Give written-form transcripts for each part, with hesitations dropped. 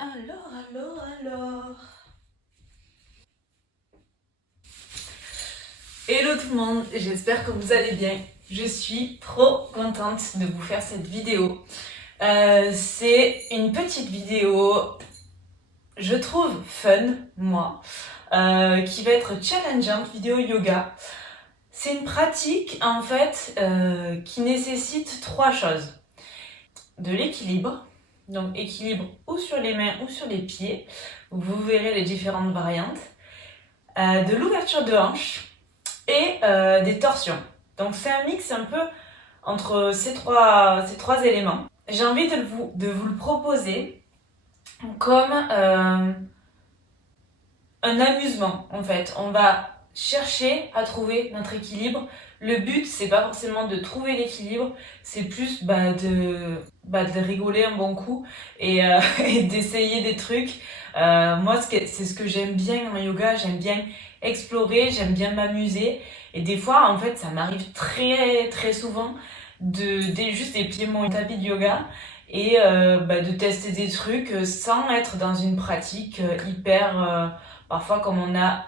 Alors. Hello tout le monde, j'espère que vous allez bien. Je suis trop contente de vous faire cette vidéo. C'est une petite vidéo, je trouve fun, moi, qui va être challengeante, vidéo yoga. C'est une pratique en fait qui nécessite 3 choses. De l'équilibre, donc équilibre ou sur les mains ou sur les pieds, vous verrez les différentes variantes. De l'ouverture de hanche et des torsions. Donc c'est un mix un peu entre ces trois éléments. J'ai envie de vous le proposer comme un amusement en fait. On va chercher à trouver notre équilibre. Le but, c'est pas forcément de trouver l'équilibre, c'est plus de rigoler un bon coup et d'essayer des trucs. Moi, c'est ce que j'aime bien en yoga, j'aime bien explorer, j'aime bien m'amuser. Et des fois, en fait, ça m'arrive très très souvent de juste déplier mon tapis de yoga et de tester des trucs sans être dans une pratique hyper... parfois, comme on a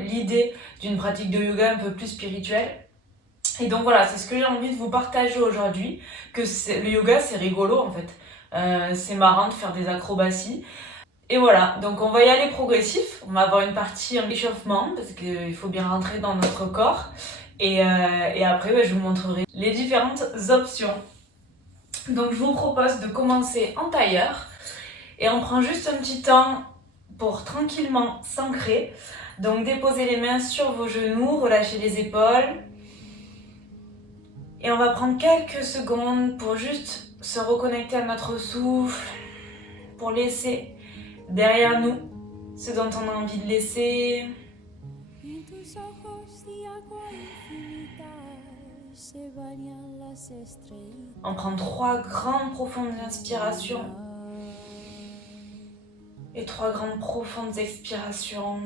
l'idée d'une pratique de yoga un peu plus spirituelle. Et donc voilà, c'est ce que j'ai envie de vous partager aujourd'hui, que le yoga c'est rigolo en fait. C'est marrant de faire des acrobaties. Et voilà, donc on va y aller progressif, on va avoir une partie en échauffement parce qu'il faut bien rentrer dans notre corps. Et après je vous montrerai les différentes options. Donc je vous propose de commencer en tailleur et on prend juste un petit temps pour tranquillement s'ancrer. Donc déposez les mains sur vos genoux, relâchez les épaules. Et on va prendre quelques secondes pour juste se reconnecter à notre souffle, pour laisser derrière nous ce dont on a envie de laisser. On prend 3 grandes profondes inspirations et 3 grandes profondes expirations.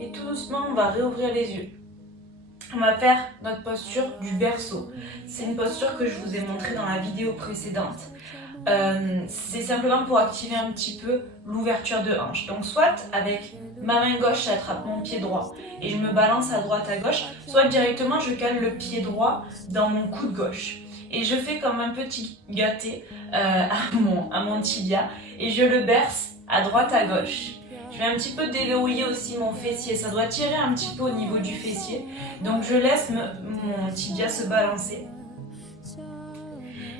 Et tout doucement, on va réouvrir les yeux. On va faire notre posture du berceau. C'est une posture que je vous ai montrée dans la vidéo précédente. C'est simplement pour activer un petit peu l'ouverture de hanche. Donc soit avec ma main gauche, j'attrape mon pied droit et je me balance à droite à gauche, soit directement je cale le pied droit dans mon coude gauche. Et je fais comme un petit gâté à mon tibia et je le berce à droite à gauche. Je vais un petit peu déverrouiller aussi mon fessier, ça doit tirer un petit peu au niveau du fessier. Donc je laisse mon tibia se balancer.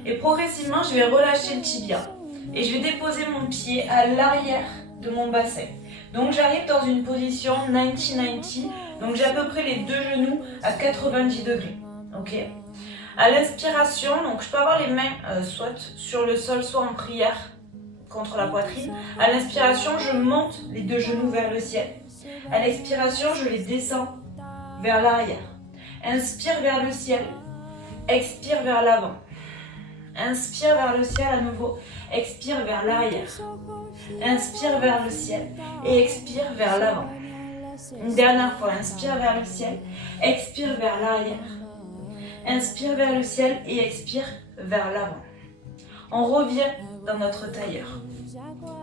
Et progressivement, je vais relâcher le tibia. Et je vais déposer mon pied à l'arrière de mon bassin. Donc j'arrive dans une position 90-90. Donc j'ai à peu près les 2 genoux à 90 degrés. Ok ? À l'inspiration, donc je peux avoir les mains soit sur le sol, soit en prière contre la poitrine. À l'inspiration, je monte les 2 genoux vers le ciel. À l'expiration, je les descends vers l'arrière. Inspire vers le ciel. Expire vers l'avant. Inspire vers le ciel à nouveau. Expire vers l'arrière. Inspire vers le ciel. Et expire vers l'avant. Une dernière fois. Inspire vers le ciel. Expire vers l'arrière. Inspire vers le ciel et expire vers l'avant. On revient dans notre tailleur.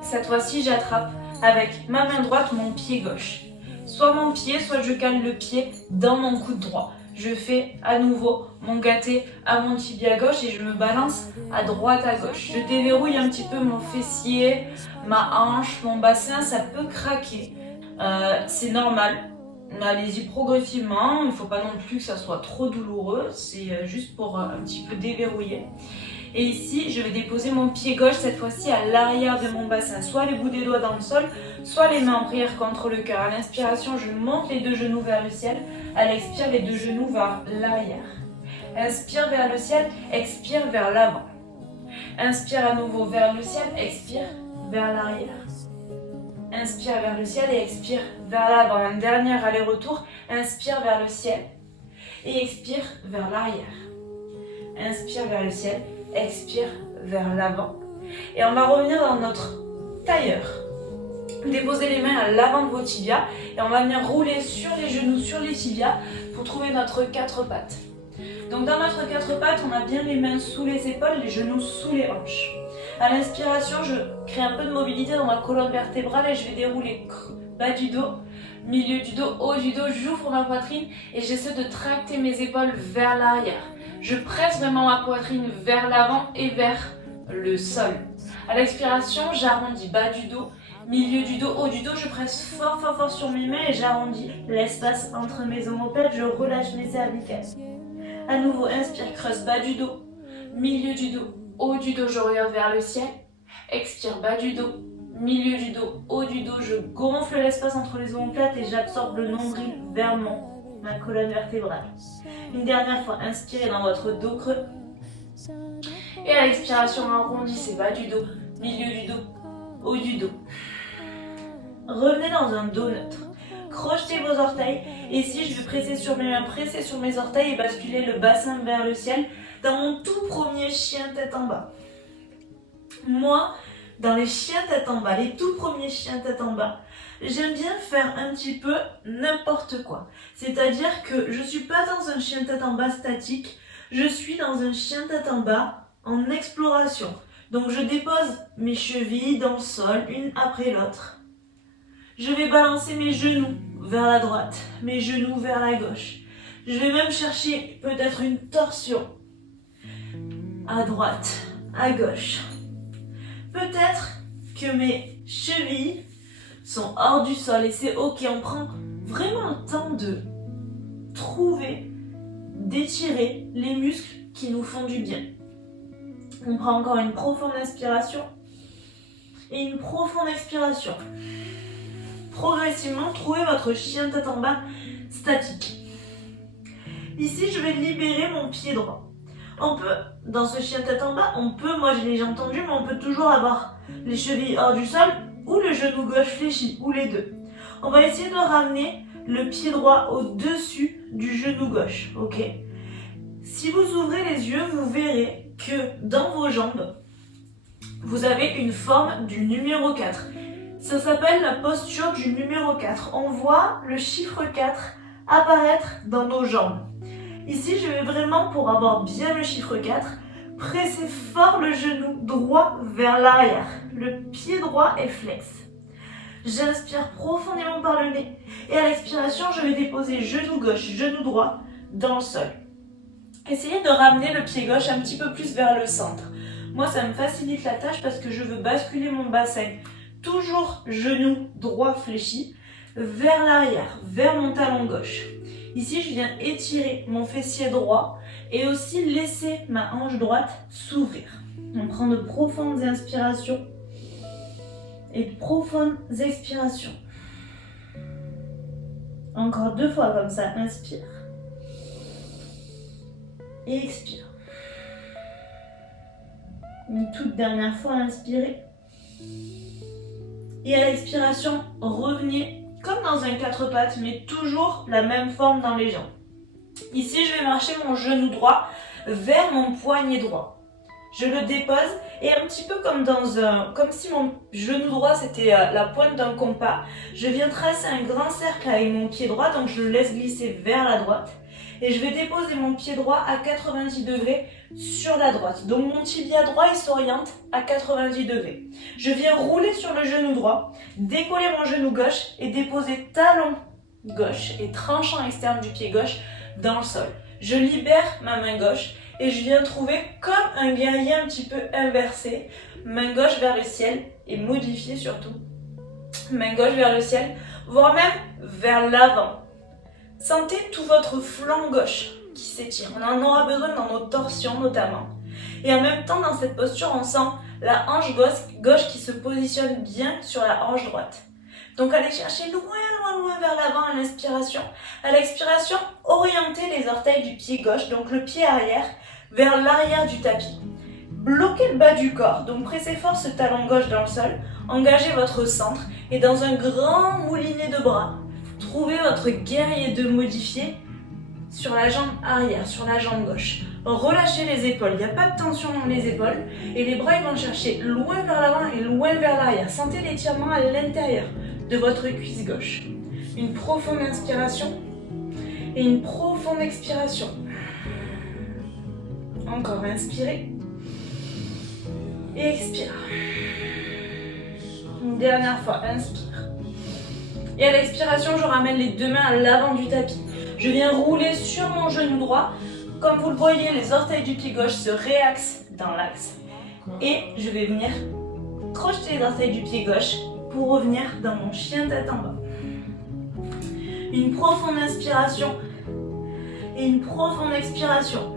Cette fois-ci, j'attrape avec ma main droite mon pied gauche. Soit mon pied, soit je cale le pied dans mon coude droit. Je fais à nouveau mon gâté à mon tibia gauche et je me balance à droite à gauche. Je déverrouille un petit peu mon fessier, ma hanche, mon bassin, ça peut craquer. C'est normal. Allez-y progressivement, il ne faut pas non plus que ça soit trop douloureux, c'est juste pour un petit peu déverrouiller. Et ici, je vais déposer mon pied gauche cette fois-ci à l'arrière de mon bassin, soit les bouts des doigts dans le sol, soit les mains en prière contre le cœur. À l'inspiration, je monte les 2 genoux vers le ciel, à l'expire, les 2 genoux vers l'arrière. Inspire vers le ciel, expire vers l'avant. Inspire à nouveau vers le ciel, expire vers l'arrière. Inspire vers le ciel et expire vers l'avant. Un dernier aller-retour. Inspire vers le ciel et expire vers l'arrière. Inspire vers le ciel, expire vers l'avant. Et on va revenir dans notre tailleur. Déposez les mains à l'avant de vos tibias et on va venir rouler sur les genoux, sur les tibias pour trouver notre 4 pattes. Donc dans notre 4 pattes, on a bien les mains sous les épaules, les genoux sous les hanches. À l'inspiration, je crée un peu de mobilité dans ma colonne vertébrale et je vais dérouler bas du dos, milieu du dos, haut du dos, j'ouvre ma poitrine et j'essaie de tracter mes épaules vers l'arrière. Je presse vraiment ma poitrine vers l'avant et vers le sol. À l'expiration, j'arrondis bas du dos, milieu du dos, haut du dos, je presse fort fort fort sur mes mains et j'arrondis l'espace entre mes omoplates, je relâche mes cervicales. À nouveau, inspire, creuse bas du dos, milieu du dos, haut du dos, je regarde vers le ciel. Expire, bas du dos, milieu du dos, haut du dos, je gonfle l'espace entre les omoplates et j'absorbe le nombril vers ma colonne vertébrale. Une dernière fois, inspirez dans votre dos creux. Et à l'expiration, arrondissez bas du dos, milieu du dos, haut du dos. Revenez dans un dos neutre. Crochetez vos orteils. Et ici, je vais presser sur mes mains, presser sur mes orteils et basculer le bassin vers le ciel dans mon tout premier chien tête en bas. Moi, dans les chiens tête en bas, les tout premiers chiens tête en bas, j'aime bien faire un petit peu n'importe quoi. C'est-à-dire que je ne suis pas dans un chien tête en bas statique, je suis dans un chien tête en bas en exploration. Donc je dépose mes chevilles dans le sol, une après l'autre. Je vais balancer mes genoux vers la droite, mes genoux vers la gauche. Je vais même chercher peut-être une torsion à droite, à gauche. Peut-être que mes chevilles sont hors du sol et c'est ok, on prend vraiment le temps de trouver, d'étirer les muscles qui nous font du bien. On prend encore une profonde inspiration et une profonde expiration. Progressivement, trouvez votre chien tête en bas statique. Ici, je vais libérer mon pied droit. On peut, dans ce chien tête en bas, moi je l'ai déjà entendu, mais on peut toujours avoir les chevilles hors du sol ou le genou gauche fléchi, ou les deux. On va essayer de ramener le pied droit au-dessus du genou gauche, ok? Si vous ouvrez les yeux, vous verrez que dans vos jambes, vous avez une forme du numéro 4. Ça s'appelle la posture du numéro 4. On voit le chiffre 4 apparaître dans nos jambes. Ici, je vais vraiment, pour avoir bien le chiffre 4, presser fort le genou droit vers l'arrière. Le pied droit est flex. J'inspire profondément par le nez. Et à l'expiration, je vais déposer genou gauche, genou droit dans le sol. Essayez de ramener le pied gauche un petit peu plus vers le centre. Moi, ça me facilite la tâche parce que je veux basculer mon bassin. Toujours genou droit fléchi vers l'arrière, vers mon talon gauche. Ici, je viens étirer mon fessier droit et aussi laisser ma hanche droite s'ouvrir. On prend de profondes inspirations et de profondes expirations. Encore 2 fois comme ça, inspire. Et expire. Une toute dernière fois, inspirez. Et à l'expiration, revenez comme dans un 4 pattes, mais toujours la même forme dans les jambes. Ici, je vais marcher mon genou droit vers mon poignet droit. Je le dépose et un petit peu comme si mon genou droit c'était la pointe d'un compas, je viens tracer un grand cercle avec mon pied droit, donc je le laisse glisser vers la droite. Et je vais déposer mon pied droit à 90 degrés sur la droite. Donc mon tibia droit il s'oriente à 90 degrés. Je viens rouler sur le genou droit, décoller mon genou gauche et déposer talon gauche et tranchant externe du pied gauche dans le sol. Je libère ma main gauche et je viens trouver comme un guerrier un petit peu inversé. Main gauche vers le ciel et modifié surtout. Main gauche vers le ciel, voire même vers l'avant. Sentez tout votre flanc gauche qui s'étire. On en aura besoin dans nos torsions notamment. Et en même temps, dans cette posture, on sent la hanche gauche qui se positionne bien sur la hanche droite. Donc allez chercher loin, loin, loin vers l'avant à l'inspiration. À l'expiration, orientez les orteils du pied gauche, donc le pied arrière, vers l'arrière du tapis. Bloquez le bas du corps, donc pressez fort ce talon gauche dans le sol. Engagez votre centre et dans un grand moulinet de bras, trouvez votre guerrier 2 modifié sur la jambe arrière, sur la jambe gauche. Relâchez les épaules, il n'y a pas de tension dans les épaules et les bras ils vont chercher loin vers l'avant et loin vers l'arrière. Sentez l'étirement à l'intérieur. de votre cuisse gauche. Une profonde inspiration et une profonde expiration. Encore, inspirez et expire. Une dernière fois, inspire. Et à l'expiration, je ramène les deux mains à l'avant du tapis. Je viens rouler sur mon genou droit. Comme vous le voyez, les orteils du pied gauche se réaxent dans l'axe. Et je vais venir crocheter les orteils du pied gauche pour revenir dans mon chien tête en bas. Une profonde inspiration et une profonde expiration.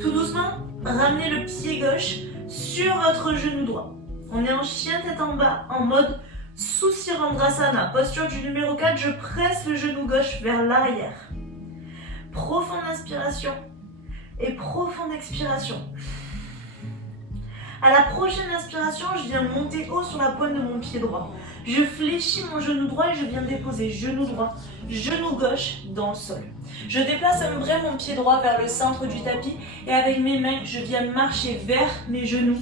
Tout doucement, ramenez le pied gauche sur votre genou droit. On est en chien tête en bas, en mode Susirandrasana. Posture du numéro 4, je presse le genou gauche vers l'arrière. Profonde inspiration et profonde expiration. À la prochaine inspiration, je viens monter haut sur la pointe de mon pied droit. Je fléchis mon genou droit et je viens déposer genou droit, genou gauche dans le sol. Je déplace un brin mon pied droit vers le centre du tapis et avec mes mains, je viens marcher vers mes genoux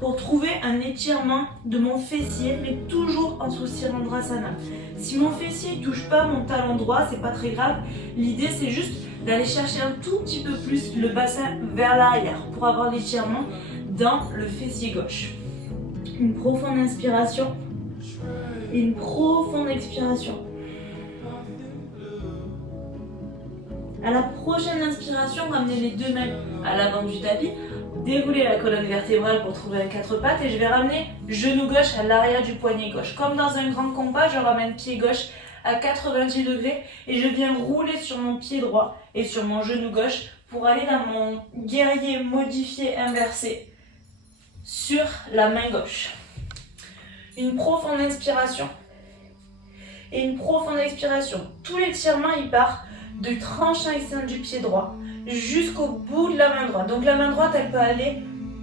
pour trouver un étirement de mon fessier, mais toujours en Susirandrasana. Si mon fessier ne touche pas mon talon droit, c'est pas très grave. L'idée, c'est juste d'aller chercher un tout petit peu plus le bassin vers l'arrière pour avoir l'étirement dans le fessier gauche. Une profonde inspiration et une profonde expiration. À la prochaine inspiration, ramenez les deux mains à l'avant du tapis, déroulez la colonne vertébrale pour trouver un quatre pattes et je vais ramener genou gauche à l'arrière du poignet gauche. Comme dans un grand compas, je ramène pied gauche à 90 degrés et je viens rouler sur mon pied droit et sur mon genou gauche pour aller dans mon guerrier modifié inversé sur la main gauche. Une profonde inspiration et une profonde expiration. Tout l'étirement il part du tranchant externe du pied droit jusqu'au bout de la main droite. Donc la main droite elle peut aller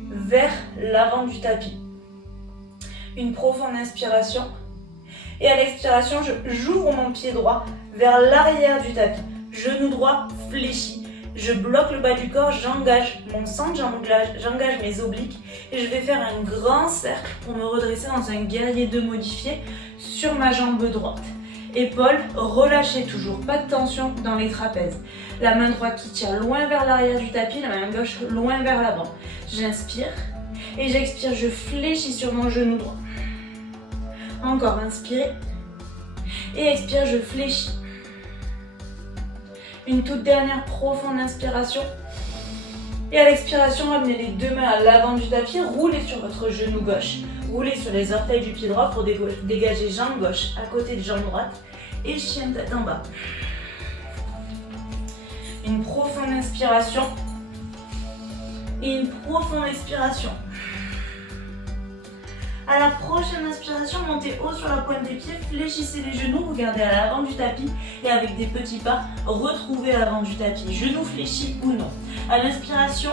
vers l'avant du tapis. Une profonde inspiration et à l'expiration j'ouvre mon pied droit vers l'arrière du tapis. Genou droit fléchi. Je bloque le bas du corps, j'engage mon centre, j'engage mes obliques et je vais faire un grand cercle pour me redresser dans un guerrier 2 modifié sur ma jambe droite. Épaules relâchées toujours, pas de tension dans les trapèzes. La main droite qui tire loin vers l'arrière du tapis, la main gauche loin vers l'avant. J'inspire et j'expire, je fléchis sur mon genou droit. Encore, inspirez et expire, je fléchis. Une toute dernière profonde inspiration. Et à l'expiration, ramenez les deux mains à l'avant du tapis, roulez sur votre genou gauche, roulez sur les orteils du pied droit pour dégager jambe gauche à côté de jambe droite et chien tête en bas. Une profonde inspiration et une profonde expiration. À la prochaine inspiration, montez haut sur la pointe des pieds, fléchissez les genoux, regardez à l'avant du tapis et avec des petits pas, retrouvez l'avant du tapis, genoux fléchis ou non. À l'inspiration,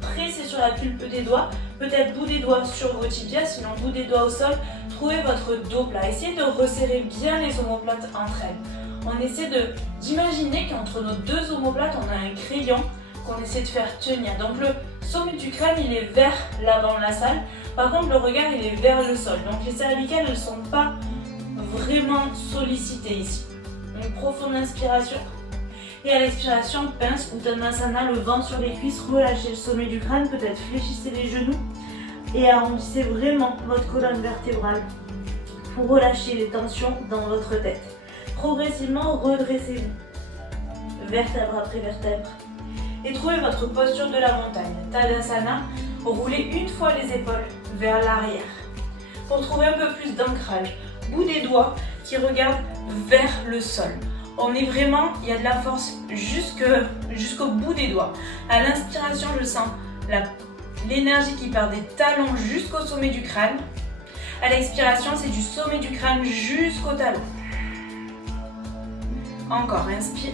pressez sur la pulpe des doigts, peut-être bout des doigts sur vos tibias, sinon bout des doigts au sol, trouvez votre dos plat. Essayez de resserrer bien les omoplates entre elles. On essaie d'imaginer qu'entre nos deux omoplates, on a un crayon qu'on essaie de faire tenir. Donc le sommet du crâne, il est vers l'avant de la salle. Par contre, le regard, il est vers le sol. Donc les cervicales ne sont pas vraiment sollicitées ici. Une profonde inspiration. Et à l'expiration, pince Uttanasana, le ventre sur les cuisses, relâchez le sommet du crâne, peut-être fléchissez les genoux et arrondissez vraiment votre colonne vertébrale pour relâcher les tensions dans votre tête. Progressivement, redressez-vous, vertèbre après vertèbre, et trouvez votre posture de la montagne. Tadasana, roulez une fois les épaules vers l'arrière pour trouver un peu plus d'ancrage. Bout des doigts qui regardent vers le sol. On est vraiment, il y a de la force jusqu'au bout des doigts. À l'inspiration, je sens l'énergie qui part des talons jusqu'au sommet du crâne. À l'expiration, c'est du sommet du crâne jusqu'au talon. Encore, inspire.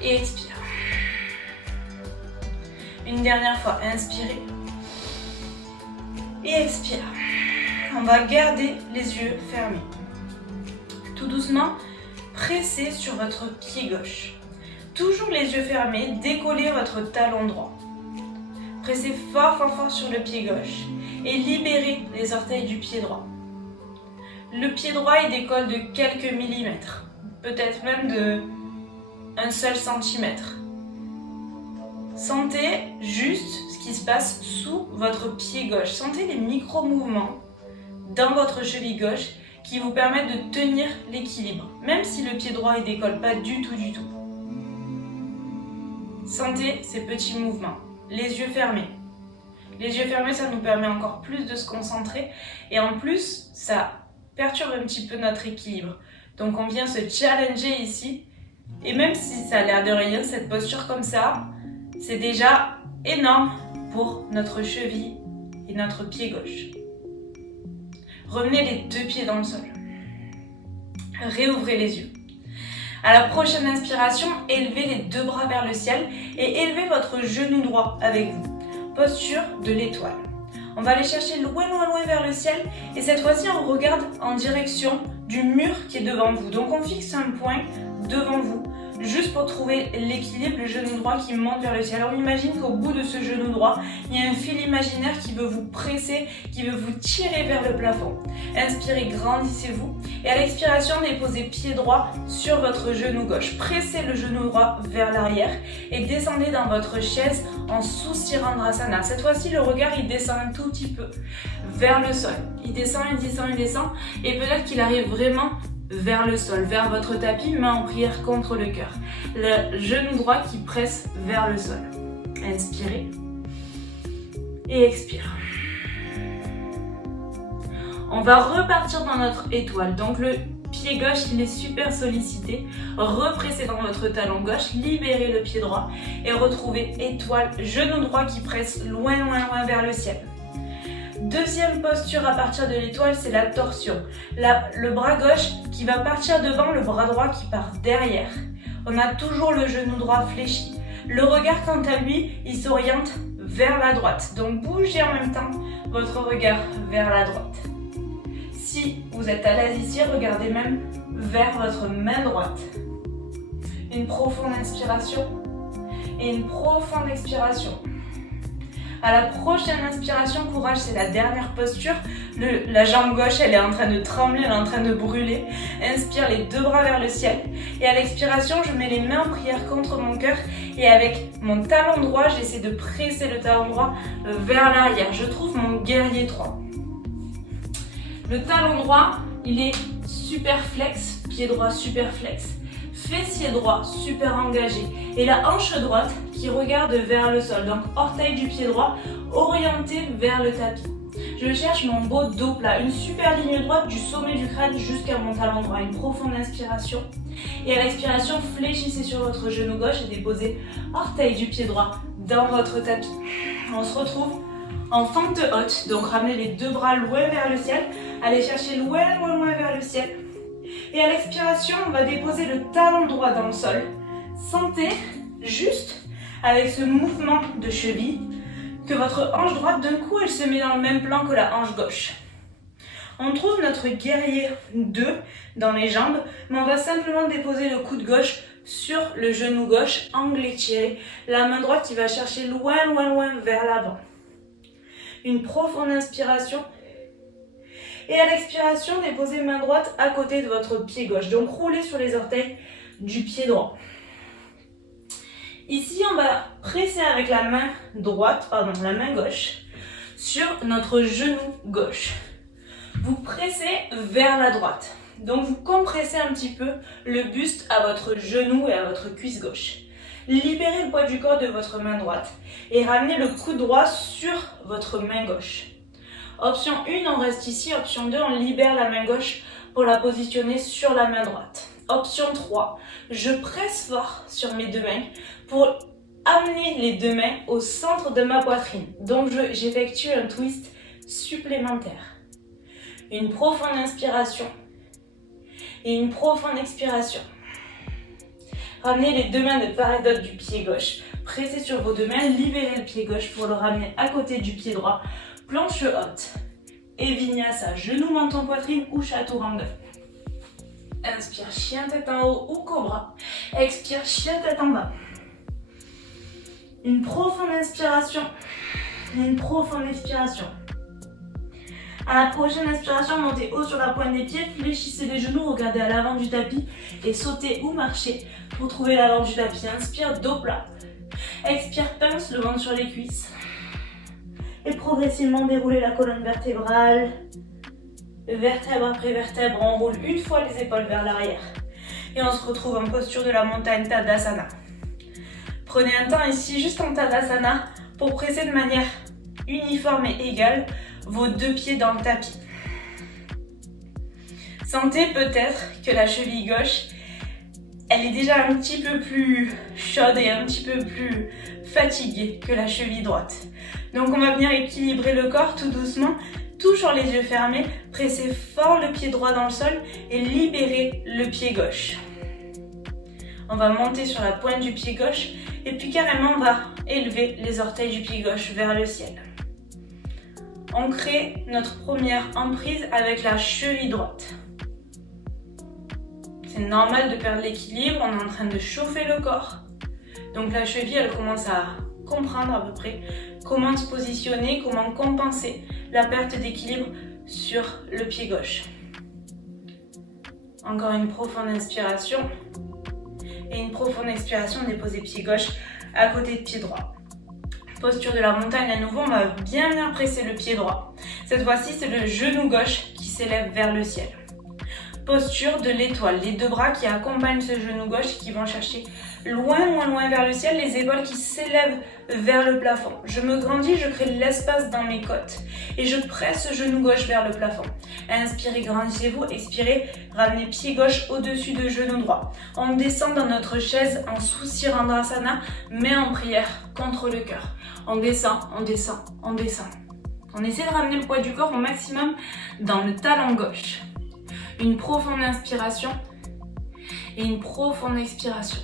Et expire. Une dernière fois, inspirez. Et expire. On va garder les yeux fermés. Tout doucement, pressez sur votre pied gauche. Toujours les yeux fermés, décollez votre talon droit. Pressez fort, fort, fort sur le pied gauche. et libérez les orteils du pied droit. Le pied droit il décolle de quelques millimètres, peut-être même de un seul centimètre. Sentez juste ce qui se passe sous votre pied gauche. Sentez les micro-mouvements dans votre cheville gauche qui vous permettent de tenir l'équilibre, même si le pied droit ne décolle pas du tout. Sentez ces petits mouvements, les yeux fermés. Les yeux fermés, ça nous permet encore plus de se concentrer et en plus, ça perturbe un petit peu notre équilibre. Donc on vient se challenger ici et même si ça a l'air de rien, cette posture comme ça, c'est déjà énorme pour notre cheville et notre pied gauche. Revenez les deux pieds dans le sol. Réouvrez les yeux. À la prochaine inspiration, élevez les deux bras vers le ciel et élevez votre genou droit avec vous. Posture de l'étoile. On va aller chercher loin vers le ciel et cette fois-ci on regarde en direction du mur qui est devant vous. Donc on fixe un point devant vous, juste pour trouver l'équilibre, le genou droit qui monte vers le ciel. Alors on imagine qu'au bout de ce genou droit, il y a un fil imaginaire qui veut vous presser, qui veut vous tirer vers le plafond. Inspirez, grandissez-vous. Et à l'expiration, déposez pied droit sur votre genou gauche. Pressez le genou droit vers l'arrière et descendez dans votre chaise en Susirandrasana. Cette fois-ci, le regard, il descend un tout petit peu vers le sol. Il descend. Et peut-être qu'il arrive vraiment vers le sol, vers votre tapis, main en prière contre le cœur. Le genou droit qui presse vers le sol. Inspirez et expire. On va repartir dans notre étoile. Donc le pied gauche, il est super sollicité. Repressez dans votre talon gauche, libérez le pied droit et retrouvez étoile, genou droit qui presse loin vers le ciel. Deuxième posture à partir de l'étoile, c'est la torsion. Le bras gauche qui va partir devant, le bras droit qui part derrière. On a toujours le genou droit fléchi. Le regard, quant à lui, il s'oriente vers la droite. Donc bougez en même temps votre regard vers la droite. Si vous êtes à l'aise ici, regardez même vers votre main droite. Une profonde inspiration et une profonde expiration. À la prochaine inspiration, courage, c'est la dernière posture. La jambe gauche, elle est en train de trembler, elle est en train de brûler. Inspire, les deux bras vers le ciel. Et à l'expiration, je mets les mains en prière contre mon cœur. Et avec mon talon droit, j'essaie de presser le talon droit vers l'arrière. Je trouve mon guerrier 3. Le talon droit, il est super flex, pied droit super flex. Fessier droit super engagé et la hanche droite qui regarde vers le sol. Donc orteil du pied droit orienté vers le tapis. Je cherche mon beau dos plat, une super ligne droite du sommet du crâne jusqu'à mon talon droit. Une profonde inspiration. Et à l'expiration, fléchissez sur votre genou gauche et déposez orteil du pied droit dans votre tapis. On se retrouve en fente haute. Donc ramenez les deux bras loin vers le ciel. Allez chercher loin vers le ciel. Et à l'expiration, on va déposer le talon droit dans le sol. Sentez juste avec ce mouvement de cheville que votre hanche droite, d'un coup, elle se met dans le même plan que la hanche gauche. On trouve notre guerrier 2 dans les jambes, mais on va simplement déposer le coude gauche sur le genou gauche, angle étiré. La main droite qui va chercher loin vers l'avant. Une profonde inspiration. Et à l'expiration, déposez main droite à côté de votre pied gauche. Donc roulez sur les orteils du pied droit. Ici, on va presser avec la main gauche sur notre genou gauche. Vous pressez vers la droite. Donc vous compressez un petit peu le buste à votre genou et à votre cuisse gauche. Libérez le poids du corps de votre main droite et ramenez le coude droit sur votre main gauche. Option 1, on reste ici. Option 2, on libère la main gauche pour la positionner sur la main droite. Option 3, je presse fort sur mes deux mains pour amener les deux mains au centre de ma poitrine. Donc j'effectue un twist supplémentaire. Une profonde inspiration et une profonde expiration. Ramenez les deux mains de part et d'autre du pied gauche. Pressez sur vos deux mains, libérez le pied gauche pour le ramener à côté du pied droit. Planche haute et vinyasa, genou, menton, poitrine ou chaturanga. Inspire, chien tête en haut ou cobra. Expire, chien tête en bas. Une profonde inspiration, une profonde expiration. À la prochaine inspiration, montez haut sur la pointe des pieds, fléchissez les genoux, regardez à l'avant du tapis et sautez ou marchez pour trouver l'avant du tapis. Inspire, dos plat. Expire, pince le ventre sur les cuisses. Et progressivement déroulez la colonne vertébrale. Vertèbre après vertèbre, on roule une fois les épaules vers l'arrière. Et on se retrouve en posture de la montagne Tadasana. Prenez un temps ici, juste en Tadasana, pour presser de manière uniforme et égale vos deux pieds dans le tapis. Sentez peut-être que la cheville gauche, elle est déjà un petit peu plus chaude et un petit peu plus fatiguée que la cheville droite. Donc on va venir équilibrer le corps tout doucement, toujours les yeux fermés, pressez fort le pied droit dans le sol et libérez le pied gauche. On va monter sur la pointe du pied gauche et puis carrément on va élever les orteils du pied gauche vers le ciel. On crée notre première emprise avec la cheville droite. C'est normal de perdre l'équilibre, on est en train de chauffer le corps. Donc la cheville, elle commence à comprendre à peu près comment se positionner, comment compenser la perte d'équilibre sur le pied gauche. Encore une profonde inspiration et une profonde expiration, déposez pied gauche à côté de pied droit. Posture de la montagne, à nouveau, on va bien presser le pied droit. Cette fois-ci, c'est le genou gauche qui s'élève vers le ciel. Posture de l'étoile, les deux bras qui accompagnent ce genou gauche qui vont chercher loin vers le ciel, les épaules qui s'élèvent vers le plafond. Je me grandis, je crée de l'espace dans mes côtes et je presse ce genou gauche vers le plafond. Inspirez, grandissez-vous, expirez, ramenez pied gauche au-dessus de genou droit. On descend dans notre chaise en Susirandrasana, mais en prière contre le cœur. On descend, on descend, on descend. On essaie de ramener le poids du corps au maximum dans le talon gauche. Une profonde inspiration et une profonde expiration.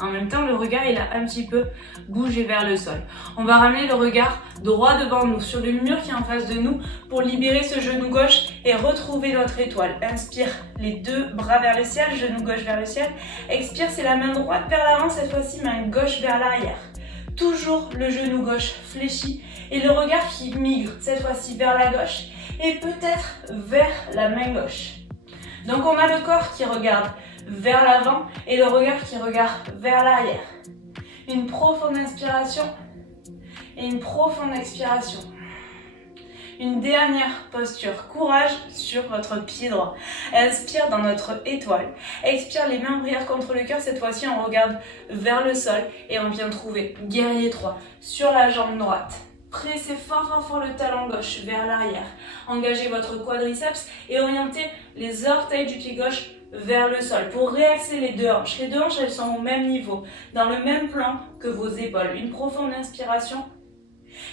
En même temps, le regard, il a un petit peu bougé vers le sol. On va ramener le regard droit devant nous, sur le mur qui est en face de nous, pour libérer ce genou gauche et retrouver notre étoile. Inspire, les deux bras vers le ciel, genou gauche vers le ciel. Expire, c'est la main droite vers l'avant, cette fois-ci, main gauche vers l'arrière. Toujours le genou gauche fléchi et le regard qui migre, cette fois-ci vers la gauche et peut-être vers la main gauche. Donc on a le corps qui regarde vers l'avant et le regard qui regarde vers l'arrière. Une profonde inspiration et une profonde expiration. Une dernière posture, courage sur votre pied droit. Inspire dans notre étoile. Expire, les mains en prière contre le cœur. Cette fois-ci, on regarde vers le sol et on vient trouver guerrier 3 sur la jambe droite. Pressez fort le talon gauche vers l'arrière. Engagez votre quadriceps et orientez les orteils du pied gauche vers le sol pour réaxer les deux hanches. Les deux hanches, elles sont au même niveau, dans le même plan que vos épaules. Une profonde inspiration.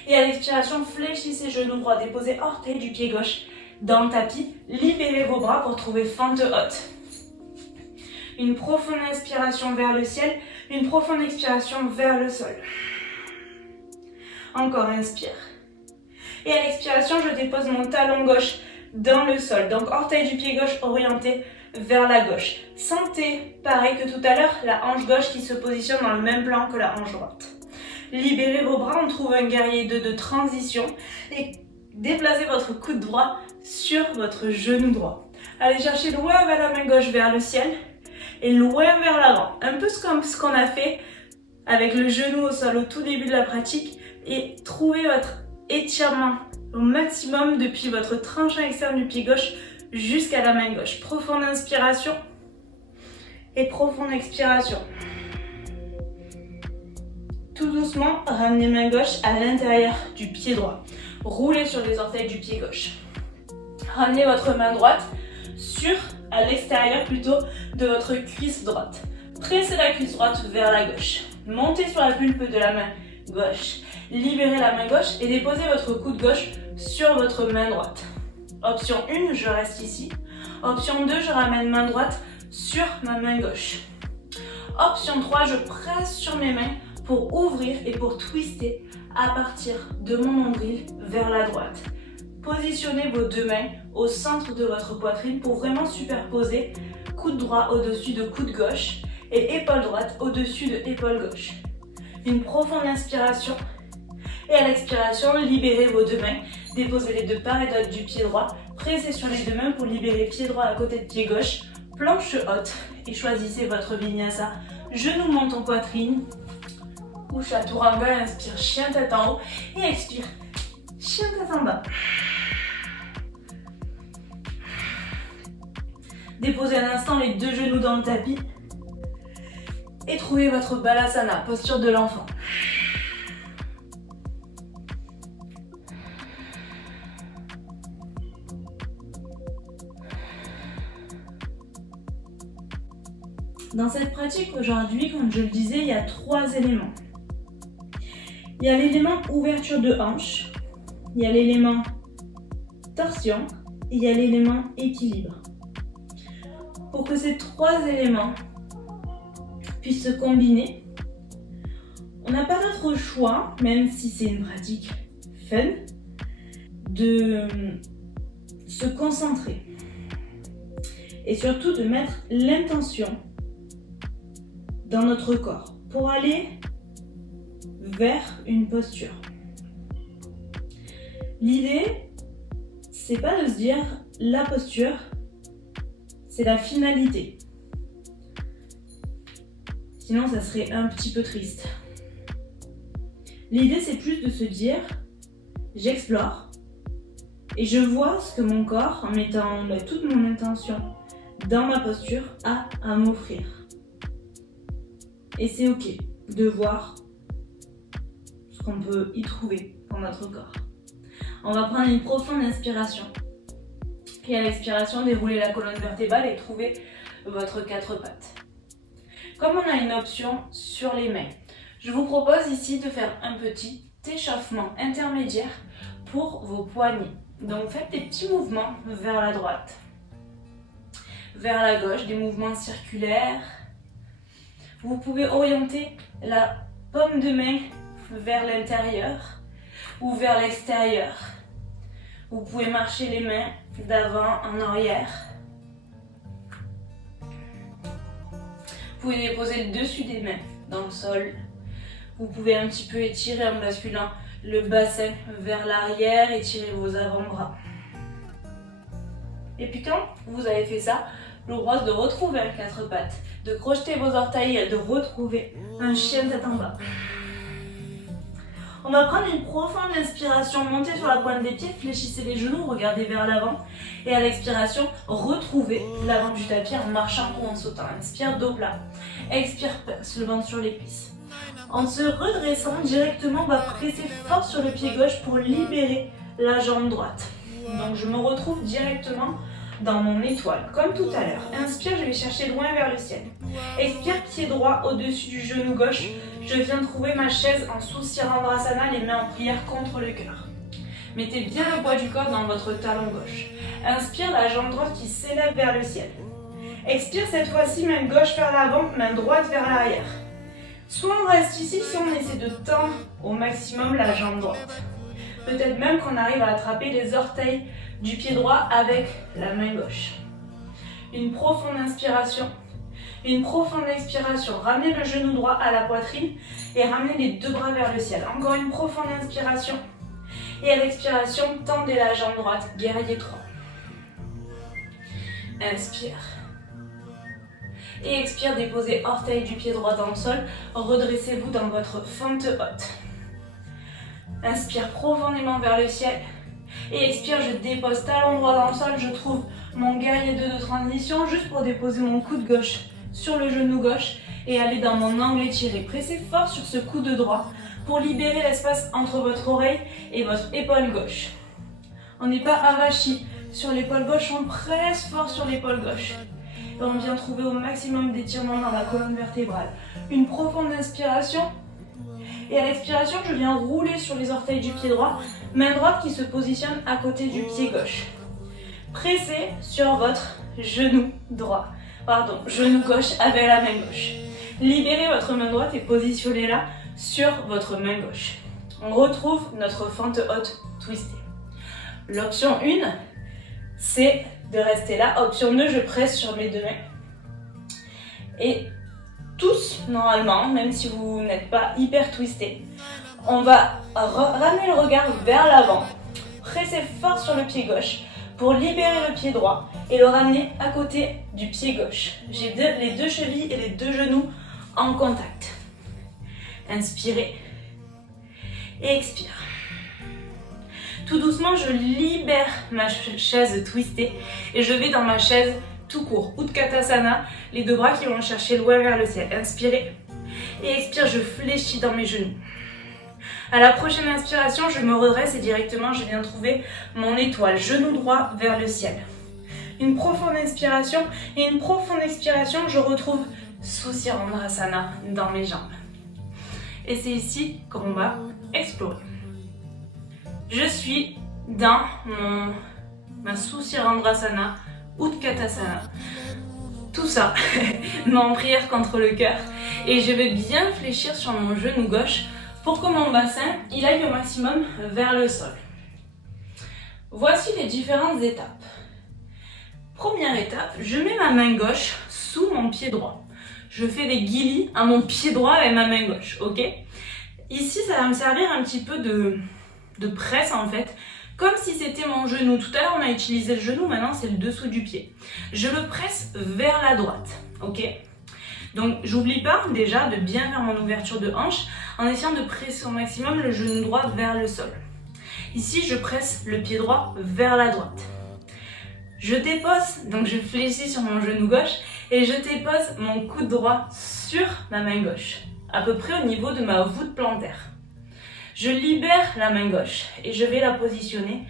Et à l'expiration, fléchissez genoux droit, déposez orteil du pied gauche dans le tapis. Libérez vos bras pour trouver fente haute. Une profonde inspiration vers le ciel, une profonde expiration vers le sol. Encore, inspire. Et à l'expiration, je dépose mon talon gauche dans le sol. Donc, orteil du pied gauche orienté vers la gauche. Sentez, pareil que tout à l'heure, la hanche gauche qui se positionne dans le même plan que la hanche droite. Libérez vos bras, on trouve un guerrier 2 de transition et déplacez votre coude droit sur votre genou droit. Allez chercher loin vers la main gauche vers le ciel et loin vers l'avant. Un peu comme ce qu'on a fait avec le genou au sol au tout début de la pratique et trouvez votre étirement au maximum depuis votre tranchant externe du pied gauche jusqu'à la main gauche. Profonde inspiration et profonde expiration. Tout doucement, ramenez main gauche à l'intérieur du pied droit. Roulez sur les orteils du pied gauche. Ramenez votre main droite à l'extérieur plutôt de votre cuisse droite. Pressez la cuisse droite vers la gauche. Montez sur la pulpe de la main gauche. Libérez la main gauche et déposez votre coude gauche sur votre main droite. Option 1, je reste ici. Option 2, je ramène main droite sur ma main gauche. Option 3, je presse sur mes mains pour ouvrir et pour twister à partir de mon nombril vers la droite. Positionnez vos deux mains au centre de votre poitrine pour vraiment superposer coude droit au-dessus de coude gauche et épaule droite au-dessus de épaule gauche. Une profonde inspiration et à l'expiration, libérez vos deux mains, Déposez les deux part et d'autre du pied droit. Pressez sur les deux mains pour libérer pied droit à côté de pied gauche. Planche haute. Et choisissez votre vinyasa. Genou menton poitrine. Ou chaturanga. Inspire, chien tête en haut. Et expire, chien tête en bas. Déposez un instant les deux genoux dans le tapis. Et trouvez votre balasana, posture de l'enfant. Dans cette pratique aujourd'hui, comme je le disais, il y a 3 éléments. Il y a l'élément ouverture de hanche, il y a l'élément torsion et il y a l'élément équilibre. Pour que ces 3 éléments puissent se combiner, on n'a pas d'autre choix, même si c'est une pratique fun, de se concentrer et surtout de mettre l'intention dans notre corps pour aller vers une posture. L'idée, c'est pas de se dire la posture, c'est la finalité. Sinon, ça serait un petit peu triste. L'idée, c'est plus de se dire, j'explore et je vois ce que mon corps, en mettant toute mon intention dans ma posture, a à m'offrir. Et c'est ok de voir ce qu'on peut y trouver dans notre corps. On va prendre une profonde inspiration. Et à l'expiration, déroulez la colonne vertébrale et trouvez votre 4 pattes. Comme on a une option sur les mains, je vous propose ici de faire un petit échauffement intermédiaire pour vos poignets. Donc faites des petits mouvements vers la droite, vers la gauche, des mouvements circulaires. Vous pouvez orienter la paume de main vers l'intérieur ou vers l'extérieur. Vous pouvez marcher les mains d'avant en arrière. Vous pouvez déposer le dessus des mains dans le sol. Vous pouvez un petit peu étirer en basculant le bassin vers l'arrière, étirer vos avant-bras. Et puis quand vous avez fait ça, je vous propose de retrouver un 4 pattes, de crocheter vos orteils et de retrouver un chien tête en bas. On va prendre une profonde inspiration, montez sur la pointe des pieds, fléchissez les genoux, regardez vers l'avant. Et à l'expiration, retrouvez l'avant du tapis en marchant ou en sautant. Inspire, dos plat. Expire, pince le ventre sur les cuisses. En se redressant directement, on va presser fort sur le pied gauche pour libérer la jambe droite. Donc je me retrouve directement dans mon étoile, comme tout à l'heure. Inspire, je vais chercher loin vers le ciel. Expire, pied droit au-dessus du genou gauche. Je viens trouver ma chaise en Sushirandasana, les mains en prière contre le cœur. Mettez bien le poids du corps dans votre talon gauche. Inspire, la jambe droite qui s'élève vers le ciel. Expire, cette fois-ci, main gauche vers l'avant, main droite vers l'arrière. Soit on reste ici, soit on essaie de tendre au maximum la jambe droite. Peut-être même qu'on arrive à attraper les orteils du pied droit avec la main gauche. Une profonde inspiration, une profonde expiration. Ramenez le genou droit à la poitrine et ramenez les deux bras vers le ciel. Encore une profonde inspiration. Et à l'expiration, tendez la jambe droite, guerrier 3. Inspire. Et expire, déposez orteil du pied droit dans le sol. Redressez-vous dans votre fente haute. Inspire profondément vers le ciel. Et expire, je dépose talon droit dans le sol. Je trouve mon guerrier 2 de transition juste pour déposer mon coude gauche sur le genou gauche et aller dans mon angle étiré. Pressez fort sur ce coude droit pour libérer l'espace entre votre oreille et votre épaule gauche. On n'est pas avachi sur l'épaule gauche, on presse fort sur l'épaule gauche. Et on vient trouver au maximum d'étirement dans la colonne vertébrale. Une profonde inspiration. Et à l'expiration, je viens rouler sur les orteils du pied droit, main droite qui se positionne à côté du pied gauche. Pressez sur votre genou droit. Genou gauche avec la main gauche. Libérez votre main droite et positionnez-la sur votre main gauche. On retrouve notre fente haute twistée. L'option 1, c'est de rester là. Option 2, je presse sur mes deux mains. Et tous, normalement, même si vous n'êtes pas hyper twisté, on va ramener le regard vers l'avant. presser fort sur le pied gauche pour libérer le pied droit et le ramener à côté du pied gauche. J'ai les deux chevilles et les deux genoux en contact. Inspirez et expire. Tout doucement, je libère ma chaise twistée et je vais dans ma chaise tout court, Utkatasana, les deux bras qui vont chercher loin vers le ciel. Inspirez et expire, je fléchis dans mes genoux. À la prochaine inspiration, je me redresse et directement je viens trouver mon étoile, genou droit vers le ciel. Une profonde inspiration et une profonde expiration, je retrouve Susirandrasana dans mes jambes. Et c'est ici qu'on va explorer. Je suis dans ma Susirandrasana, Utkatasana. Tout ça, en prière contre le cœur. Et je vais bien fléchir sur mon genou gauche pour que mon bassin il aille au maximum vers le sol. Voici les différentes étapes. Première étape, je mets ma main gauche sous mon pied droit. Je fais des guilis à mon pied droit avec ma main gauche, ok? Ici, ça va me servir un petit peu de presse en fait, comme si c'était mon genou. Tout à l'heure, on a utilisé le genou, maintenant c'est le dessous du pied. Je le presse vers la droite, ok? Donc, j'oublie pas déjà de bien faire mon ouverture de hanche en essayant de presser au maximum le genou droit vers le sol. Ici, je presse le pied droit vers la droite. Je dépose, donc je fléchis sur mon genou gauche et je dépose mon coude droit sur ma main gauche, à peu près au niveau de ma voûte plantaire. Je libère la main gauche et je vais la positionner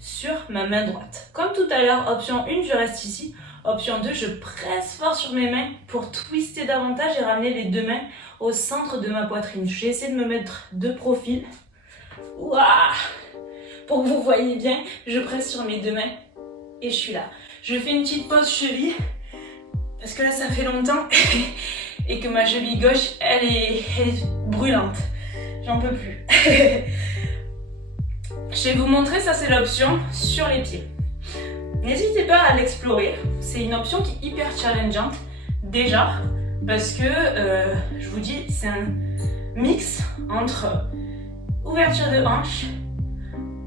sur ma main droite. Comme tout à l'heure, option 1, je reste ici. Option 2, je presse fort sur mes mains pour twister davantage et ramener les deux mains au centre de ma poitrine. Je vais essayer de me mettre de profil. Ouah! Pour que vous voyez bien, je presse sur mes deux mains et je suis là. Je fais une petite pause cheville parce que là, ça fait longtemps et que ma cheville gauche, elle est brûlante. J'en peux plus. Je vais vous montrer, ça c'est l'option sur les pieds. N'hésitez pas à l'explorer, c'est une option qui est hyper challengeante déjà parce que, je vous dis, c'est un mix entre ouverture de hanche,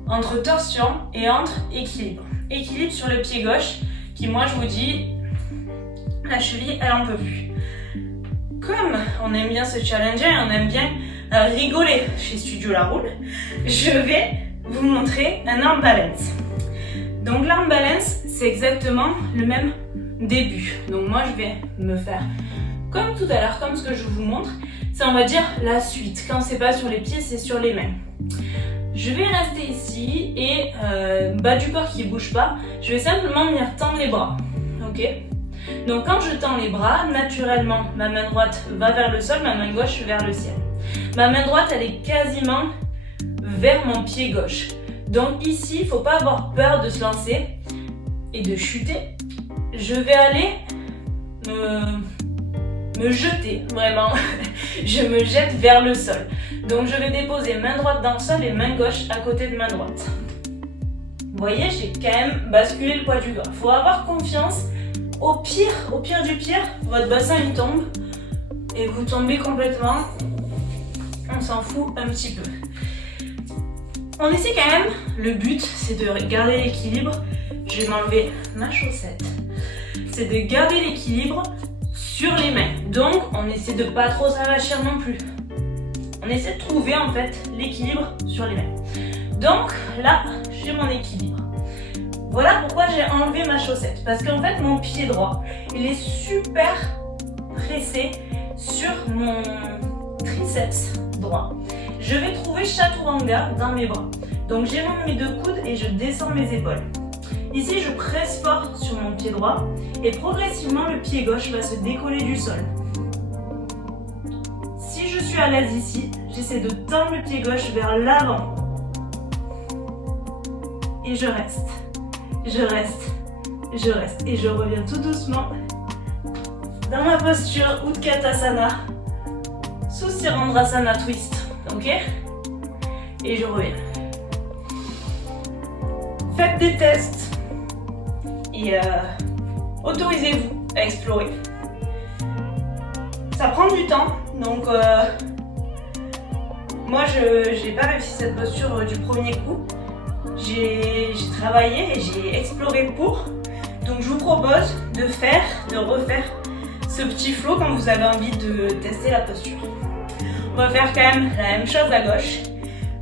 entre torsion et entre équilibre. Équilibre sur le pied gauche qui, moi je vous dis, la cheville elle en peut plus. Comme on aime bien se challenger, on aime bien rigoler chez Studio Laroule, je vais vous montrer un arm balance. Donc l'arm balance, c'est exactement le même début. Donc moi je vais me faire comme tout à l'heure, comme ce que je vous montre. C'est on va dire la suite. Quand c'est pas sur les pieds, c'est sur les mains. Je vais rester ici et bas du corps qui bouge pas. Je vais simplement venir tendre les bras. Ok? Donc quand je tends les bras, naturellement ma main droite va vers le sol, ma main gauche vers le ciel. Ma main droite elle est quasiment vers mon pied gauche. Donc ici, il ne faut pas avoir peur de se lancer et de chuter. Je vais aller me jeter, vraiment. Je me jette vers le sol. Donc je vais déposer main droite dans le sol et main gauche à côté de main droite. Vous voyez, j'ai quand même basculé le poids du corps. Il faut avoir confiance. Au pire du pire, votre bassin il tombe et vous tombez complètement. On s'en fout un petit peu. On essaie quand même, le but c'est de garder l'équilibre. Je vais m'enlever ma chaussette. C'est de garder l'équilibre sur les mains. Donc on essaie de pas trop s'avachir non plus. On essaie de trouver en fait l'équilibre sur les mains. Donc là, j'ai mon équilibre. Voilà pourquoi j'ai enlevé ma chaussette. Parce qu'en fait mon pied droit, il est super pressé sur mon triceps droit. Je vais trouver Chaturanga dans mes bras. Donc j'émane mes deux coudes et je descends mes épaules. Ici, je presse fort sur mon pied droit et progressivement le pied gauche va se décoller du sol. Si je suis à l'aise ici, j'essaie de tendre le pied gauche vers l'avant. Et je reste. Je reste. Je reste. Et je reviens tout doucement dans ma posture Utkatasana. Susirandrasana twist. Ok? Et je reviens. Faites des tests et autorisez-vous à explorer. Ça prend du temps, donc moi j'ai pas réussi cette posture du premier coup. j'ai travaillé et j'ai exploré pour. Donc je vous propose de refaire ce petit flow quand vous avez envie de tester la posture. On va faire quand même la même chose à gauche.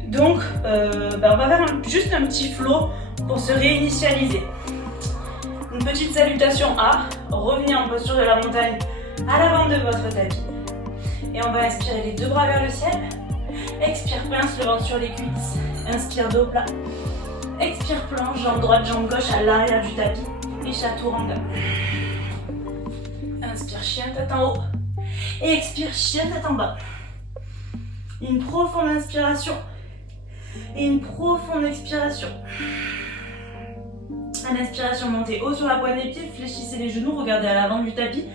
Donc on va faire juste un petit flow pour se réinitialiser. Une petite salutation A, revenez en posture de la montagne à l'avant de votre tapis. Et on va inspirer les deux bras vers le ciel. Expire, pince le ventre sur les cuisses. Inspire, dos plat. Expire, planche, jambe droite, jambe gauche à l'arrière du tapis. Et chaturanga. Inspire, chien, tête en haut. Et expire, chien, tête en bas. Une profonde inspiration. Et une profonde expiration. À l'inspiration, montez haut sur la pointe des pieds, fléchissez les genoux, regardez à l'avant du tapis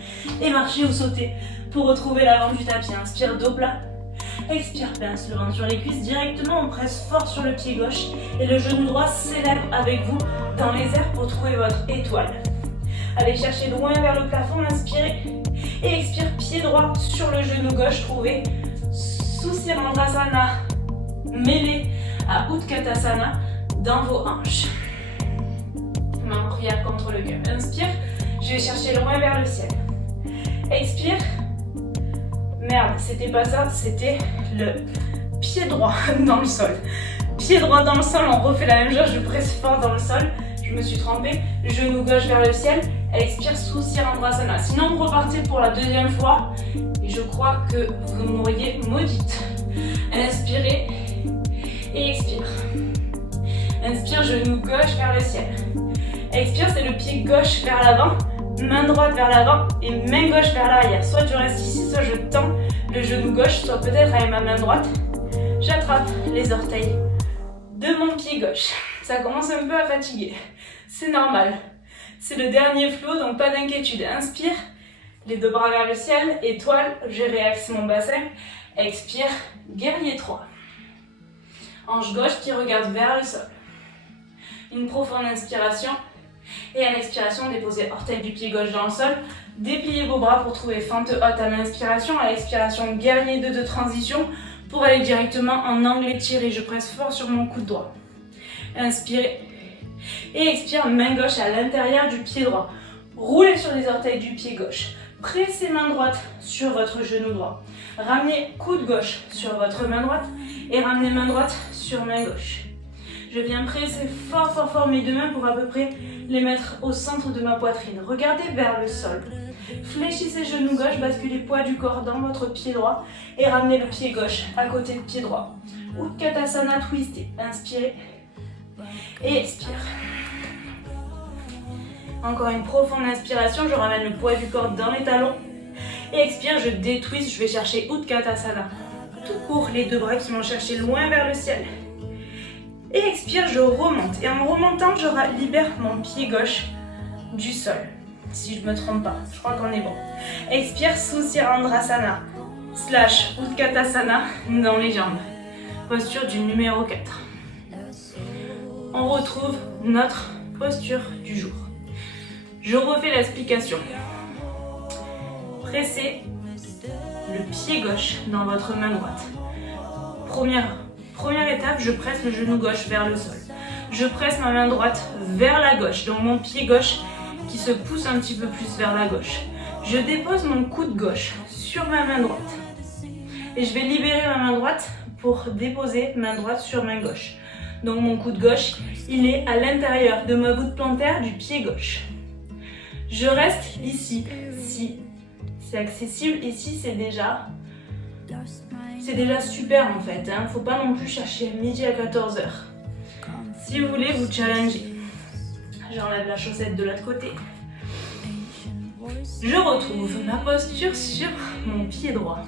et marchez ou sautez pour retrouver l'avant du tapis. Inspire, dos plat. Expire, pince le ventre sur les cuisses. Directement, on presse fort sur le pied gauche et le genou droit s'élève avec vous dans les airs pour trouver votre étoile. Allez chercher loin vers le plafond, inspirez et expire, pied droit sur le genou gauche, trouvez Susirandrasana mêlé à Utkatasana dans vos hanches. Main en prière contre le cœur. Inspire, je vais chercher loin vers le ciel. Expire. Merde, c'était pas ça, c'était le pied droit dans le sol. Pied droit dans le sol, on refait la même chose, je presse fort dans le sol. Je me suis trempée, genou gauche vers le ciel. Expire, Susirandrasana. Sinon, vous repartez pour la deuxième fois. Et je crois que vous m'auriez maudite. Inspirez et expire. Inspire, genou gauche vers le ciel. Expire, c'est le pied gauche vers l'avant, main droite vers l'avant et main gauche vers l'arrière. Soit je reste ici, soit je tends le genou gauche, soit peut-être avec ma main droite, j'attrape les orteils de mon pied gauche. Ça commence un peu à fatiguer, c'est normal. C'est le dernier flow, donc pas d'inquiétude. Inspire, les deux bras vers le ciel, étoile, je réaxe mon bassin. Expire, guerrier 3. Hanche gauche qui regarde vers le sol. Une profonde inspiration. Et à l'expiration, déposez orteil du pied gauche dans le sol. Dépliez vos bras pour trouver fente haute à l'inspiration. À l'expiration, guerrier 2 de transition pour aller directement en angle étiré. Je presse fort sur mon coude droit. Inspirez. Et expire, main gauche à l'intérieur du pied droit. Roulez sur les orteils du pied gauche. Pressez main droite sur votre genou droit. Ramenez coude gauche sur votre main droite et ramenez main droite sur main gauche. Je viens presser fort, fort, fort mes deux mains pour à peu près les mettre au centre de ma poitrine. Regardez vers le sol. Fléchissez genou gauche, basculez poids du corps dans votre pied droit et ramenez le pied gauche à côté du pied droit. Utkatasana twisté. Inspirez et expire. Encore une profonde inspiration, je ramène le poids du corps dans les talons. Et expire, je détwiste, je vais chercher Utkatasana. Tout court, les deux bras qui m'ont cherché loin vers le ciel. Et expire, je remonte. Et en remontant, je libère mon pied gauche du sol. Si je ne me trompe pas, je crois qu'on est bon. Expire, Susirandrasana / Utkatasana dans les jambes. Posture du numéro 4. On retrouve notre posture du jour. Je refais l'explication. Pressez le pied gauche dans votre main droite. Première étape, je presse le genou gauche vers le sol. Je presse ma main droite vers la gauche, donc mon pied gauche qui se pousse un petit peu plus vers la gauche. Je dépose mon coude gauche sur ma main droite. Et je vais libérer ma main droite pour déposer main droite sur main gauche. Donc mon coude gauche, il est à l'intérieur de ma voûte plantaire du pied gauche. Je reste ici, si c'est accessible, ici c'est déjà super en fait, hein. Faut pas non plus chercher midi à 14h. Si vous voulez vous challenger, j'enlève la chaussette de l'autre côté. Je retrouve ma posture sur mon pied droit.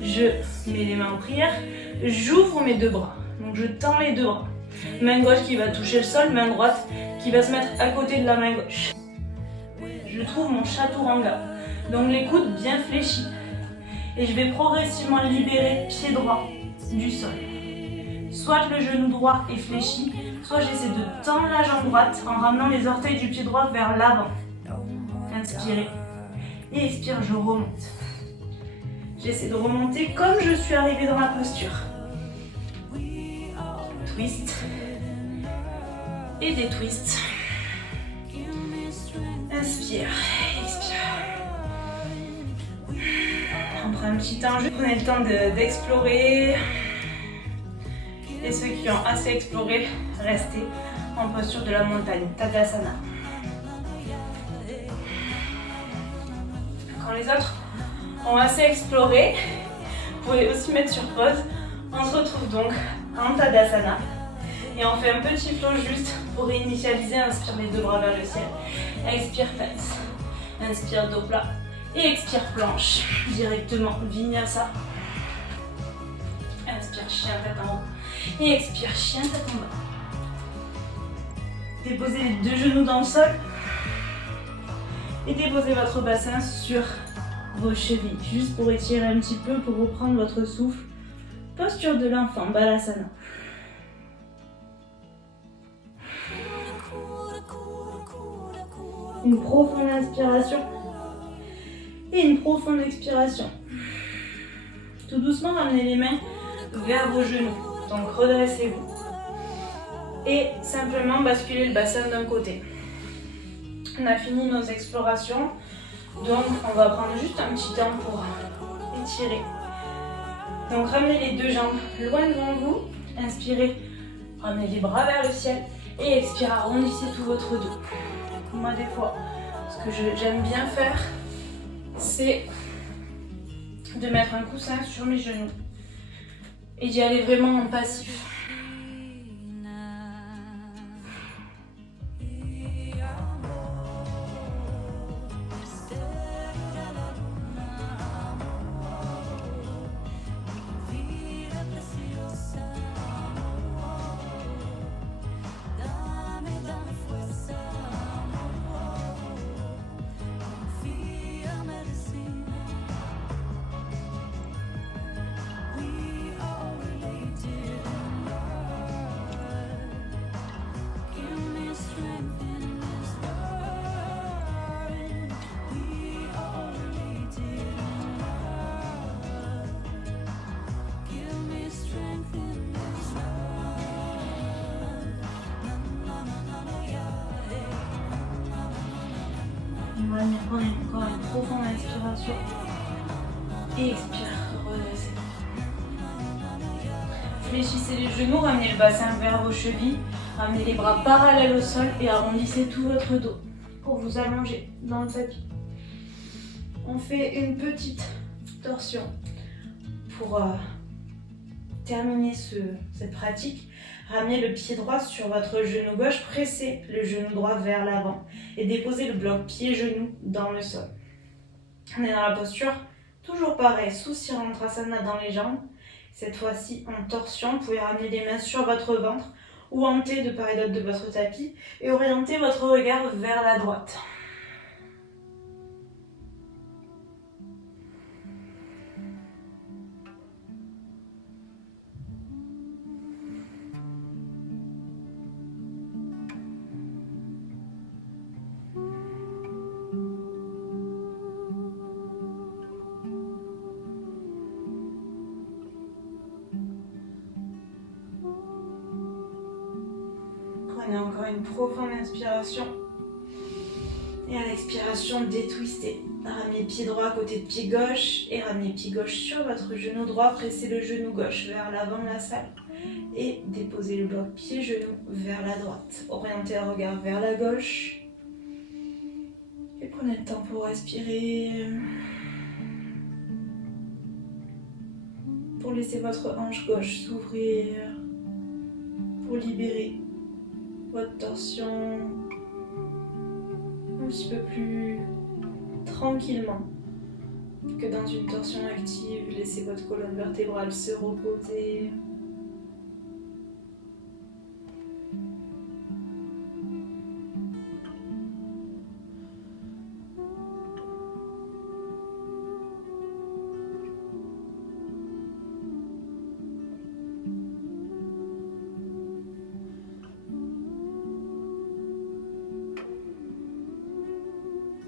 Je mets les mains en prière, j'ouvre mes deux bras. Donc je tends les deux bras. Main gauche qui va toucher le sol, main droite qui va se mettre à côté de la main gauche. Je trouve mon chaturanga. Donc les coudes bien fléchis. Et je vais progressivement libérer pied droit du sol. Soit le genou droit est fléchi, soit j'essaie de tendre la jambe droite en ramenant les orteils du pied droit vers l'avant. Inspirez. Et expire, je remonte. J'essaie de remonter comme je suis arrivée dans la posture. Twist. Et des twists. Inspire, expire. On prend un petit temps, prenez le temps d'explorer. Et ceux qui ont assez exploré, restez en posture de la montagne, Tadasana. Quand les autres ont assez exploré, vous pouvez aussi mettre sur pause. On se retrouve donc en Tadasana. Et on fait un petit flow juste pour réinitialiser. Inspire les deux bras vers le ciel. Expire pince. Inspire dos plat. Et expire planche. Directement vinyasa. Inspire chien tête en haut. Et expire chien tête en bas. Déposez les deux genoux dans le sol. Et déposez votre bassin sur vos chevilles. Juste pour étirer un petit peu, pour reprendre votre souffle. Posture de l'enfant, Balasana. Une profonde inspiration et une profonde expiration. Tout doucement, ramenez les mains vers vos genoux. Donc redressez-vous. Et simplement basculez le bassin d'un côté. On a fini nos explorations. Donc on va prendre juste un petit temps pour étirer. Donc ramenez les deux jambes loin devant vous. Inspirez, ramenez les bras vers le ciel. Et expirez, arrondissez tout votre dos. Moi des fois, ce que j'aime bien faire, c'est de mettre un coussin sur mes genoux et d'y aller vraiment en passif. Prenez encore une profonde inspiration et expire, redressez. Fléchissez les genoux, ramenez le bassin vers vos chevilles, ramenez les bras parallèles au sol et arrondissez tout votre dos pour vous allonger dans le tapis. On fait une petite torsion pour terminer cette pratique. Ramenez le pied droit sur votre genou gauche, pressez le genou droit vers l'avant et déposez le bloc pied-genou dans le sol. On est dans la posture, toujours pareil, Sushiranthrasana dans les jambes. Cette fois-ci en torsion, vous pouvez ramener les mains sur votre ventre ou hanter de part et d'autre de votre tapis et orienter votre regard vers la droite. Prenez encore une profonde inspiration. Et à l'expiration, détwistez. Ramenez pied droit à côté de pied gauche et ramenez pied gauche sur votre genou droit. Pressez le genou gauche vers l'avant de la salle et déposez le bloc pied-genou vers la droite. Orientez un regard vers la gauche et prenez le temps pour respirer. Pour laisser votre hanche gauche s'ouvrir, pour libérer votre torsion un petit peu plus tranquillement que dans une torsion active. Laissez votre colonne vertébrale se reposer.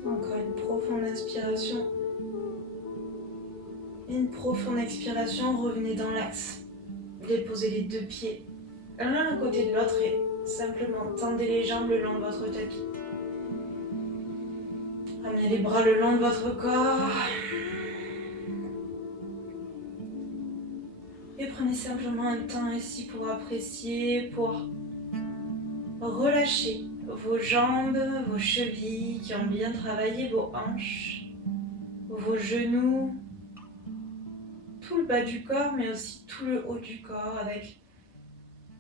Encore une profonde inspiration. Une profonde expiration, revenez dans l'axe. Déposez les deux pieds l'un à côté de l'autre et Simplement tendez les jambes le long de votre tapis. Ramenez les bras le long de votre corps. Et prenez simplement un temps ici pour apprécier, pour relâcher vos jambes, vos chevilles qui ont bien travaillé, vos hanches, vos genoux, tout le bas du corps, mais aussi tout le haut du corps avec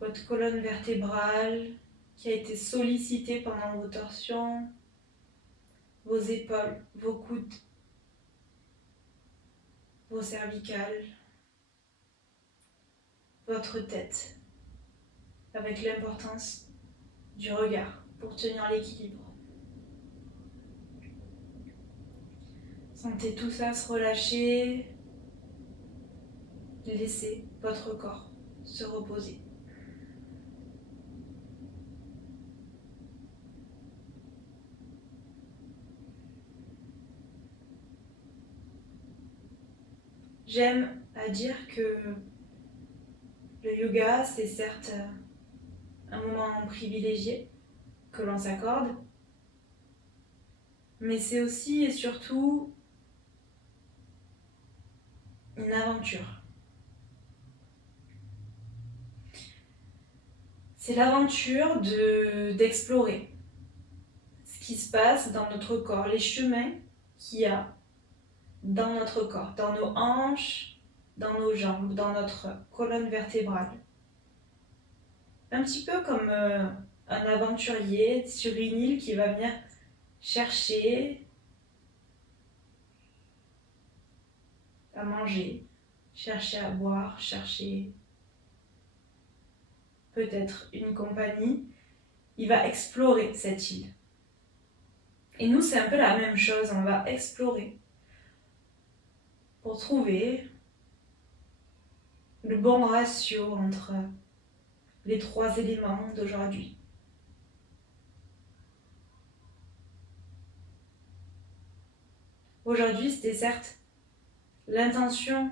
votre colonne vertébrale qui a été sollicitée pendant vos torsions, vos épaules, vos coudes, vos cervicales, votre tête, avec l'importance du regard pour tenir l'équilibre. Sentez tout ça se relâcher, laissez votre corps se reposer. J'aime à dire que le yoga, c'est certes un moment privilégié que l'on s'accorde, mais c'est aussi et surtout une aventure. C'est l'aventure d'explorer ce qui se passe dans notre corps, les chemins qu'il y a dans notre corps, dans nos hanches, dans nos jambes, dans notre colonne vertébrale. Un petit peu comme un aventurier sur une île qui va venir chercher à manger, chercher à boire, chercher peut-être une compagnie. Il va explorer cette île. Et nous, c'est un peu la même chose, on va explorer pour trouver le bon ratio entre les trois éléments d'aujourd'hui. Aujourd'hui, c'était certes l'intention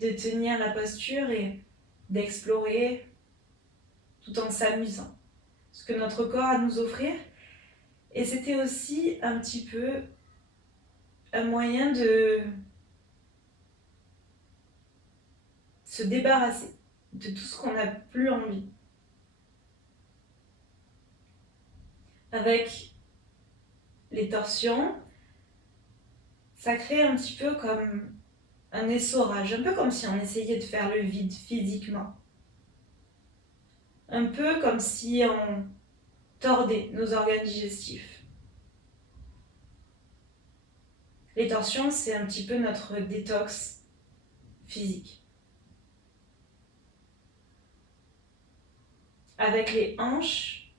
de tenir la posture et d'explorer tout en s'amusant ce que notre corps a à nous offrir. Et c'était aussi un petit peu un moyen de se débarrasser de tout ce qu'on n'a plus envie. Avec les torsions, ça crée un petit peu comme un essorage, un peu comme si on essayait de faire le vide physiquement. Un peu comme si on tordait nos organes digestifs. Les torsions, c'est un petit peu notre détox physique. Avec les hanches,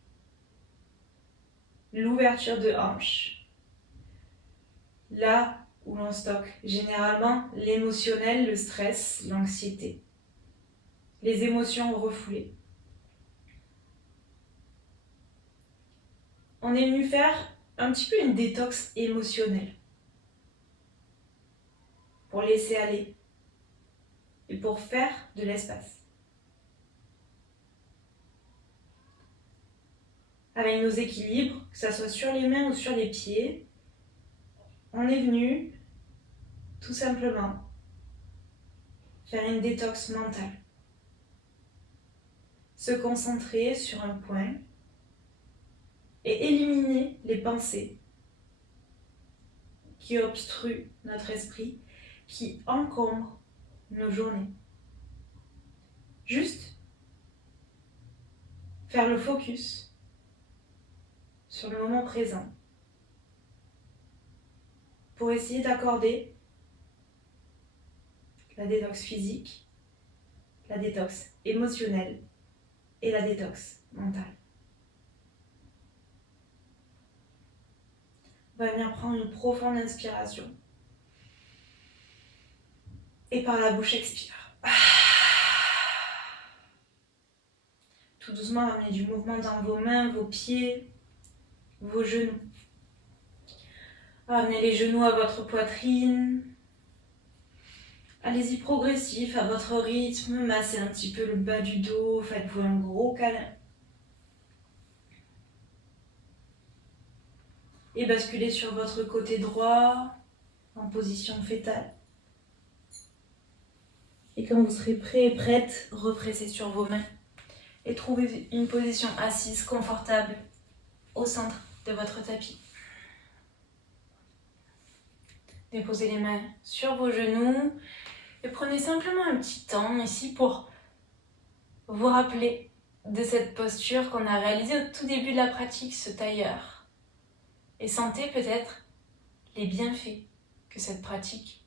l'ouverture de hanches, là où l'on stocke généralement l'émotionnel, le stress, l'anxiété, les émotions refoulées. On est venu faire un petit peu une détox émotionnelle pour laisser aller et pour faire de l'espace. Avec nos équilibres, que ce soit sur les mains ou sur les pieds, on est venu tout simplement faire une détox mentale. Se concentrer sur un point et éliminer les pensées qui obstruent notre esprit, qui encombrent nos journées. Juste faire le focus sur le moment présent pour essayer d'accorder la détox physique, la détox émotionnelle et la détox mentale. On va venir prendre une profonde inspiration et par la bouche expire. Tout doucement, ramenez du mouvement dans vos mains, vos pieds, vos genoux. Ramenez les genoux à votre poitrine. Allez-y progressif, à votre rythme. Massez un petit peu le bas du dos. Faites-vous un gros câlin et basculez sur votre côté droit en position fétale. Et quand vous serez prêt et prête, repressez sur vos mains et trouvez une position assise confortable au centre de votre tapis. Déposez les mains sur vos genoux et prenez simplement un petit temps ici pour vous rappeler de cette posture qu'on a réalisée au tout début de la pratique, ce tailleur. Et sentez peut-être les bienfaits que cette pratique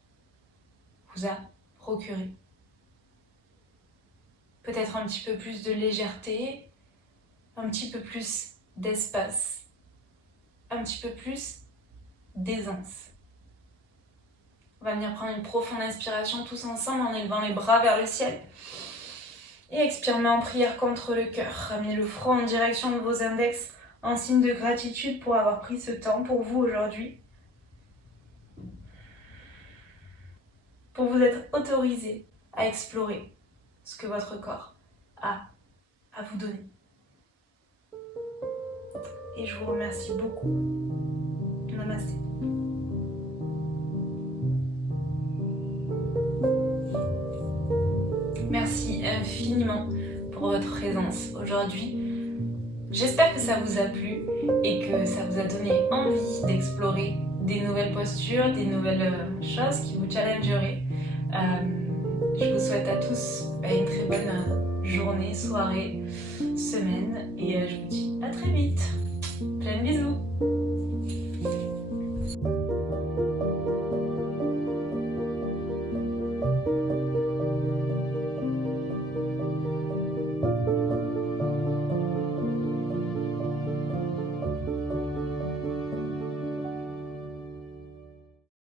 vous a procuré. Peut-être un petit peu plus de légèreté, un petit peu plus d'espace, un petit peu plus d'aisance. On va venir prendre une profonde inspiration tous ensemble en élevant les bras vers le ciel. Et expire, main en prière contre le cœur. Ramenez le front en direction de vos index en signe de gratitude pour avoir pris ce temps pour vous aujourd'hui. Pour vous être autorisé à explorer ce que votre corps a à vous donner. Et je vous remercie beaucoup. Namasté. Merci infiniment pour votre présence aujourd'hui. J'espère que ça vous a plu et que ça vous a donné envie d'explorer des nouvelles postures, des nouvelles choses qui vous challengeraient. Je vous souhaite à tous une très bonne journée, soirée, semaine et je vous dis à très vite. Plein de bisous.